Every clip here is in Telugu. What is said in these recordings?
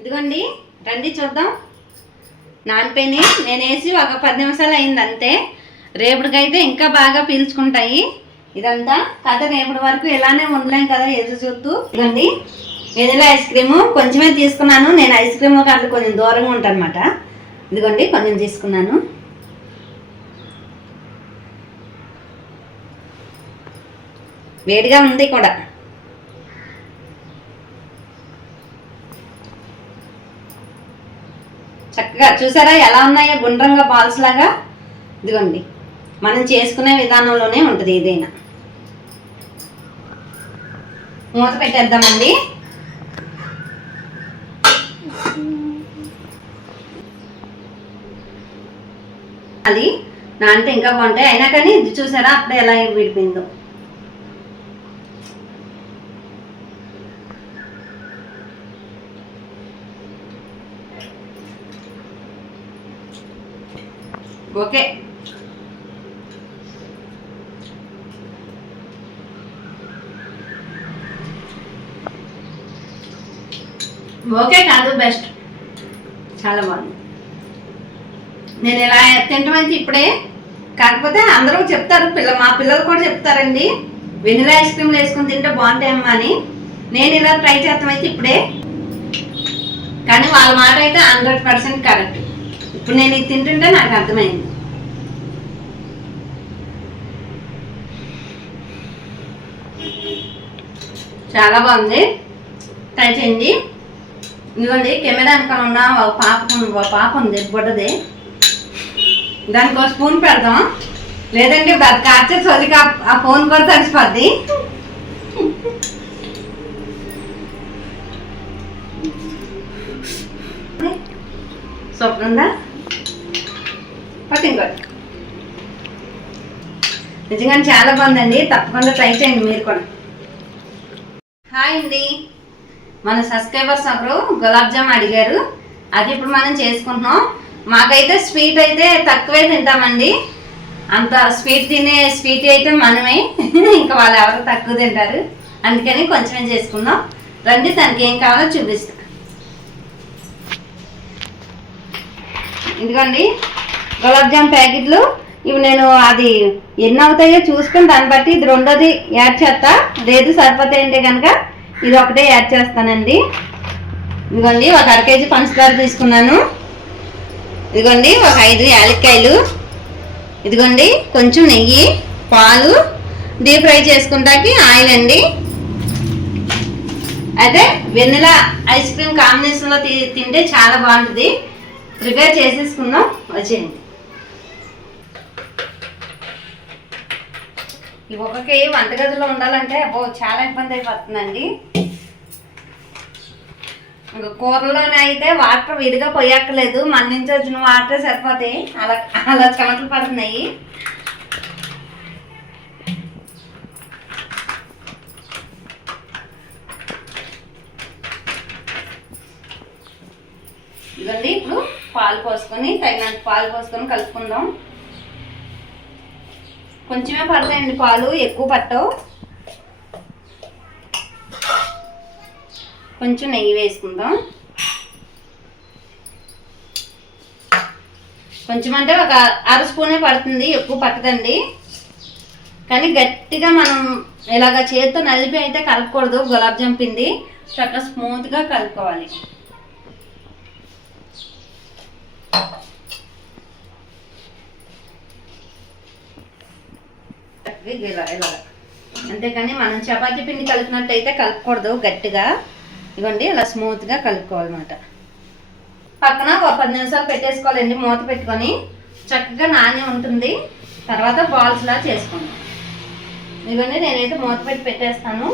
ఇదిగోండి రండి చూద్దాం. నానిపోయినాయి. నేను వేసి ఒక 10 నిమిషాలు అయింది అంతే. రేపటికైతే ఇంకా బాగా పీల్చుకుంటాయి. ఇదంతా కథ రేపటి వరకు ఇలానే ఉండలేం కదా, ఎదురు చూస్తూ. ఇదిగోండి వెనిలా ఐస్ క్రీము కొంచెమే తీసుకున్నాను. నేను ఐస్ క్రీమ్ అట్లా కొంచెం దూరంగా ఉంటాను అనమాట. ఇదిగోండి కొంచెం తీసుకున్నాను. వేడిగా ఉంది కూడా. చక్కగా చూసారా ఎలా ఉన్నాయో గుండ్రంగా బాల్స్ లాగా. ఇదిగోండి మనం చేసుకునే విధానంలోనే ఉంటుంది ఏదైనా. మూత పెట్టేద్దామండి. అది నానితే ఇంకా బాగుంటాయి. అయినా కానీ ఇది చూసారా అప్పుడే ఎలా విడిపోయిందో. ఓకే ఓకే కాదు బెస్ట్, చాలా బాగుంది. నేను ఇలా తింటామంటే ఇప్పుడే. కాకపోతే అందరూ చెప్తారు, మా పిల్లలు కూడా చెప్తారండి వెనిలా ఐస్ క్రీమ్లు వేసుకుని తింటే బాగుంటాయమ్మా అని. నేను ఇలా ట్రై చేస్తామైతే ఇప్పుడే. కానీ వాళ్ళ మాట అయితే 100% కరెక్ట్. ఇప్పుడు నేను ఇది తింటుంటే నాకు అర్థమైంది. చాలా బాగుంది, ట్రై చేయండి. ఇదిగోండి కెమెరా వెనకాల ఉన్న ఒక పాప ఉంది బుడ్డది. దానికి ఒక స్పూన్ పెడదాం, లేదంటే ఇప్పుడు అది కాచే చదికి ఆ ఫోన్ కూడా తడిసిపోద్ది. సూపర్ ఉందా? ఇంకోటి నిజంగానే చాలా బాగుందండి. తప్పకుండా ట్రై చేయండి మీరు కూడా. హాయ్ అండి, మన సబ్స్క్రైబర్స్ ఒకరు గులాబ్ జామ్ అడిగారు. అది ఇప్పుడు మనం చేసుకుంటున్నాం. మాకైతే స్వీట్ అయితే తక్కువే తింటామండి. అంత స్వీట్ అయితే మనమే, ఇంకా వాళ్ళు ఎవరు తక్కువ తింటారు. అందుకని కొంచెమే చేసుకుందాం. రండి దానికి ఏం కావాలో చూపిస్తా. ఇదిగోండి గులాబ్ జామ్ ప్యాకెట్లు. ఇవి నేను అది ఎన్ని అవుతాయో చూసుకుని దాన్ని బట్టి ఇది రెండోది యాడ్ చేస్తా. లేదు సరిపోతాయి అంటే కనుక ఇది ఒకటే యాడ్ చేస్తానండి. ఇదిగోండి ఒక 1/2 కేజీ పంచదార తీసుకున్నాను. ఇదిగోండి ఒక 5 యాలక్కాయలు. ఇదిగోండి కొంచెం నెయ్యి, పాలు, డీప్ ఫ్రై చేసుకుంటాకి ఆయిల్ అండి. అయితే వెనిలా ఐస్ క్రీమ్ కాంబినేషన్లో తింటే చాలా బాగుంటుంది. ప్రిపేర్ చేసేసుకుందాం, వచ్చేయండి. ఈ ఒక్కకి వంటగదిలో ఉండాలంటే చాలా ఇబ్బంది అయిపోతుందండి. ఇంకా కూరలోనే అయితే వాటర్ విడిగా పోయక్కలేదు, మన నుంచి వచ్చిన వాటరే సరిపోతాయి. అలా చెమటలు పడుతున్నాయి. ఇదండి ఇప్పుడు పాలు పోసుకొని తగినంత పాలు పోసుకొని కలుపుకుందాం. కొంచెమే పడతాయండి పాలు, ఎక్కువ పట్టవు. కొంచెం నెయ్యి వేసుకుందాం. కొంచెం అంటే ఒక 1/2 స్పూనే పడుతుంది, ఎక్కువ పట్టదండి. కానీ గట్టిగా మనం ఇలాగ చేతితో నలిపి అయితే కలుపుకూడదు. గులాబ్ జామ్ పిండి చక్కగా స్మూత్గా కలుపుకోవాలి. ఇలా అంతేకాని మనం చపాతీ పిండి కలిపినట్టయితే కలుపుకూడదు గట్టిగా. ఇవ్వండి ఇలా స్మూత్గా కలుపుకోవాలన్నమాట. పక్కన ఒక 10 నిమిషాలు పెట్టేసుకోవాలండి మూత పెట్టుకొని. చక్కగా నాని ఉంటుంది. తర్వాత బాల్స్లా చేసుకుందాం. ఇదిగోండి నేనైతే మూత పెట్టి పెట్టేస్తాను.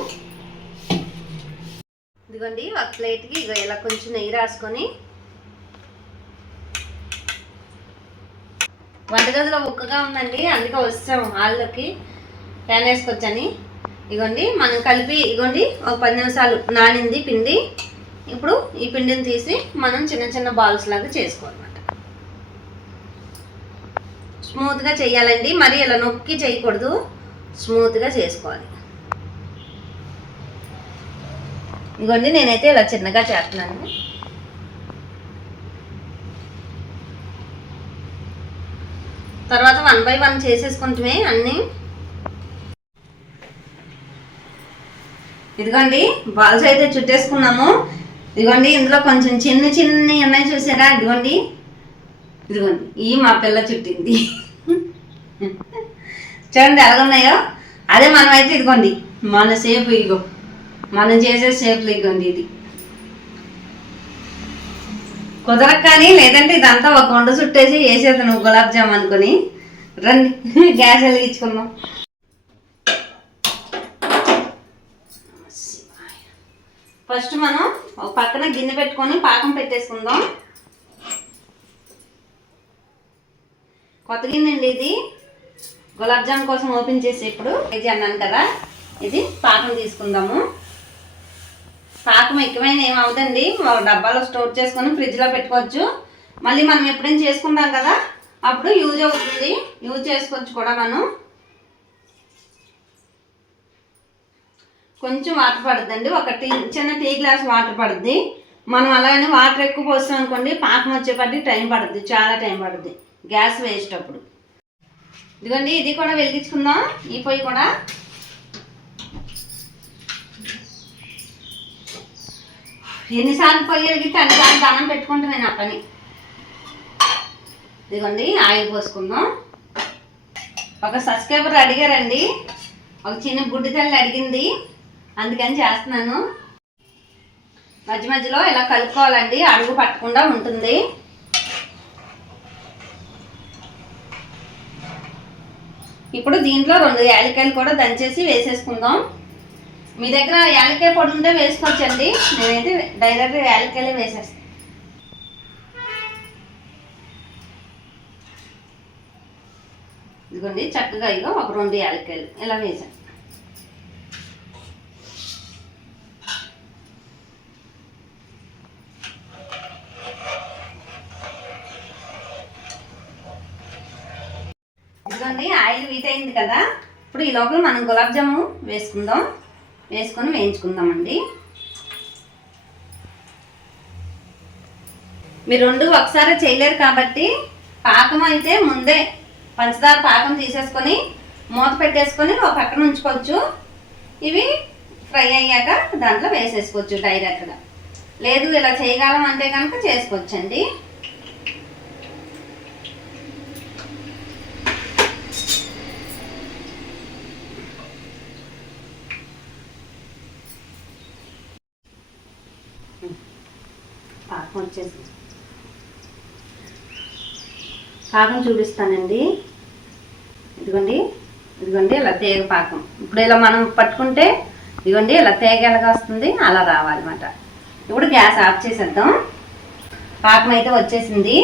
ఇదిగోండి ఒక ప్లేట్కి ఇలా కొంచెం నెయ్యి రాసుకొని, వంటగదిలో ఉక్కగా ఉందండి అందుకే వచ్చాము హాల్లోకి ఫ్యాన్ వేసుకొచ్చని. ఇగోండి మనం కలిపి ఇగోండి ఒక 10 నిమిషాలు నానింది పిండి. ఇప్పుడు ఈ పిండిని తీసి మనం చిన్న చిన్న బాల్స్ లాగా చేసుకోవాలన్నమాట. స్మూత్గా చేయాలండి, మరి ఇలా నొక్కి చేయకూడదు, స్మూత్గా చేసుకోవాలి. ఇగోండి నేనైతే ఇలా చిన్నగా చేస్తున్నాను. తర్వాత 1 by 1 చేసేసుకుంటే అన్నీ. ఇదిగోండి బాల్స్ అయితే చుట్టేసుకున్నాము. ఇదిగోండి ఇందులో కొంచెం చిన్ని ఉన్నాయి చూసారా, ఇదిగోండి ఈ మా పిల్ల చుట్టింది. చూడండి ఎలా ఉన్నాయో. అదే మనమైతే ఇదిగోండి మన షేప్, ఇగో మనం చేసే షేప్లు ఇదిగోండి. ఇది కుదరక కానీ, లేదంటే ఇదంతా ఒక వంట చుట్టేసి వేసేది నువ్వు గులాబ్ జామ్ అనుకుని. రండి గ్యాస్ వెలిగించుకుందాం. ఫస్ట్ మనం ఒక పక్కన గిన్నె పెట్టుకొని పాకం పెట్టేసుకుందాం. కొత్త గిన్నె అండి ఇది, గులాబ్ జామ్ కోసం ఓపెన్ చేసి ఇప్పుడు కేజీ అన్నాను కదా, ఇది పాకం తీసుకుందాము. పాకం ఎక్కువైనా ఏమవుతుంది, డబ్బాలో స్టోర్ చేసుకొని ఫ్రిడ్జ్లో పెట్టుకోవచ్చు. మళ్ళీ మనం ఎప్పుడైనా చేసుకుంటాం కదా, అప్పుడు యూజ్ అవుతుంది, యూజ్ చేసుకోవచ్చు కూడా. మనం కొంచెం వాటర్ పడుతుందండి, ఒక చిన్న టీ గ్లాస్ వాటర్ పడుద్ది. మనం అలాగని వాటర్ ఎక్కువ పోస్తాం అనుకోండి, పాకం వచ్చేపట్టి టైం పడుద్ది, చాలా టైం పడుద్ది, గ్యాస్ వేస్ట్ అప్పుడు. ఇదిగోండి ఇది కూడా వెలిగించుకుందాం. ఈ పొయ్యి కూడా ఎన్నిసార్లు పొయ్యి వెలిగితే అన్నిసార్లు దండం పెట్టుకుంటే నేను ఆ పని. ఇదిగోండి ఆయిల్ పోసుకుందాం. ఒక సబ్స్క్రైబర్ అడిగారండి, ఒక చిన్న బుడ్డి తల్లి అడిగింది, అందుకని చేస్తున్నాను. మధ్య మధ్యలో ఇలా కలుపుకోవాలండి, అడుగు పట్టకుండా ఉంటుంది. ఇప్పుడు దీంట్లో 2 యాలక్కాయలు కూడా దంచేసి వేసేసుకుందాం. మీ దగ్గర యాలక్కాయ పొడి ఉంటే వేసుకోవచ్చండి, నేనైతే డైరెక్ట్ యాలక్కాయలే వేసేస్తాను. ఇదిగోండి చక్కగా ఇగో ఒక 2 యాలక్కాయలు ఇలా వేసాను. ఇదిగోండి ఆయిల్ హీట్ అయింది కదా, ఇప్పుడు ఈ లోపల మనం గులాబ్ జాము వేసుకుందాం. వేసుకొని వేయించుకుందామండి. మీరు 2 ఒకసారి చేయలేరు కాబట్టి పాకం అయితే ముందే పంచదార పాకం తీసేసుకొని మూత పెట్టేసుకొని ఒక పక్కన ఉంచుకోవచ్చు. ఇవి ఫ్రై అయ్యాక దాంట్లో వేసేసుకోవచ్చు డైరెక్ట్గా. లేదు ఇలా చేయగలం అంటే కనుక చేసుకోవచ్చండి. పాకం వచ్చేసి పాకం చూపిస్తానండి. ఇదిగోండి ఇలా తేగ పాకం. ఇప్పుడు ఇలా మనం పట్టుకుంటే ఇదిగోండి ఇలా తేగ ఎలాగా వస్తుంది, అలా రావాలన్నమాట. ఇప్పుడు గ్యాస్ ఆఫ్ చేసేద్దాం. పాకం అయితే వచ్చేసింది.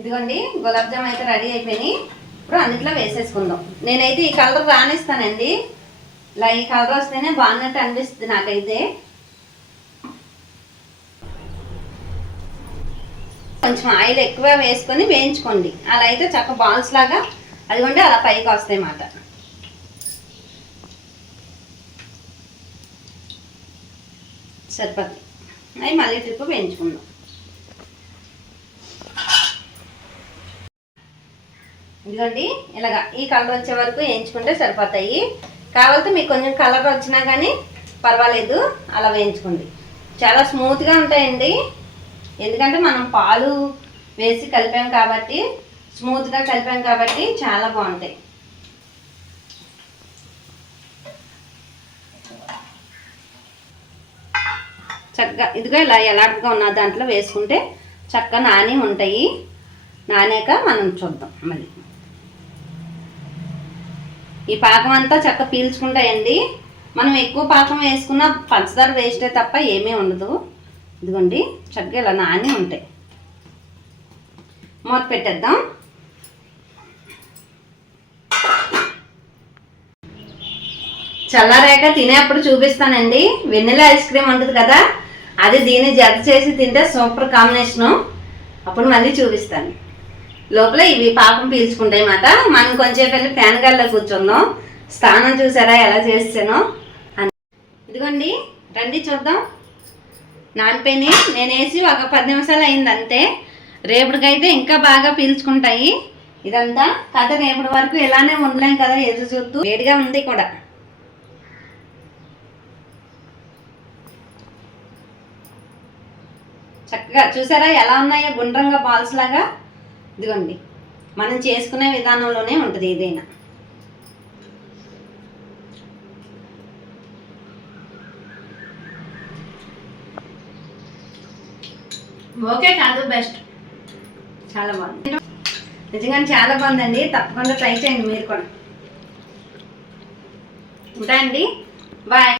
ఇదిగోండి గులాబ్ జామ్ అయితే రెడీ అయిపోయినాయి. ఇప్పుడు అన్నిట్లో వేసేసుకుందాం. నేనైతే ఈ కలర్ రానిస్తానండి, ఇలా ఈ కలర్ వస్తేనే బాగున్నట్టు అనిపిస్తుంది నాకైతే. కొంచెం ఆయిల్ ఎక్కువ వేసుకొని వేయించుకోండి, అలా అయితే చక్క బాల్స్ లాగా అదిగోండి అలా పైకి వస్తాయి అన్నమాట. సరిపోద్ది. అవి మళ్ళీ ట్రిప్ వేయించుకుందాం. ఇదిగోండి ఇలాగా ఈ కలర్ వచ్చే వరకు వేయించుకుంటే సరిపోతాయి. కావాలంటే మీకు కొంచెం కలర్ వచ్చినా కానీ పర్వాలేదు, అలా వేయించుకోండి. చాలా స్మూత్గా ఉంటాయండి, ఎందుకంటే మనం పాలు వేసి కలిపాం కాబట్టి, స్మూత్గా కలిపాం కాబట్టి చాలా బాగుంటాయి. చక్కగా ఇదిగో ఇలా ఎలాంటిగా ఉన్న దాంట్లో వేసుకుంటే చక్కగా నాని ఉంటాయి. నానాక మనం చూద్దాం. మళ్ళీ ఈ పాకం అంతా చక్కగా పీల్చుకుంటాయండి. మనం ఎక్కువ పాకం వేసుకున్న పంచదార వేస్టే తప్ప ఏమీ ఉండదు. ఇదిగోండి చక్కగా ఇలా నాని ఉంటాయి. మూత పెట్టేద్దాం. చల్లారాక తినేప్పుడు చూపిస్తానండి. వెన్నెల ఐస్ క్రీమ్ ఉంటుంది కదా, అది దీన్ని జత చేసి తింటే సూపర్ కాంబినేషను. అప్పుడు మళ్ళీ చూపిస్తాను. లోపల ఇవి పాపం పీల్చుకుంటాయి అన్నమాట. మనం కొంచెం వెళ్ళి ఫ్యాన్ గాల్లో కూర్చుందాం. స్నానం చూసారా ఎలా చేసానో అని. ఇదిగోండి రండి చూద్దాం. నానిపోయినాయి. నేను వేసి ఒక 10 నిమిషాలు అయింది అంతే. రేపటికైతే ఇంకా బాగా పీల్చుకుంటాయి. ఇదంతా కథ రేపటి వరకు ఇలానే ఉండలేం కదా, ఎదురు చూస్తూ. వేడిగా ఉంది కూడా. చక్కగా చూసారా ఎలా ఉన్నాయో గుండ్రంగా బాల్స్ లాగా. ఇదిగోండి మనం చేసుకునే విధానంలోనే ఉంటుంది ఏదైనా. ఓకే కాదు బెస్ట్, చాలా బాగుంది. నిజంగా చాలా బాగుందండి. తప్పకుండా ట్రై చేయండి మీరు కూడా. ఉంటాయండి. బాయ్.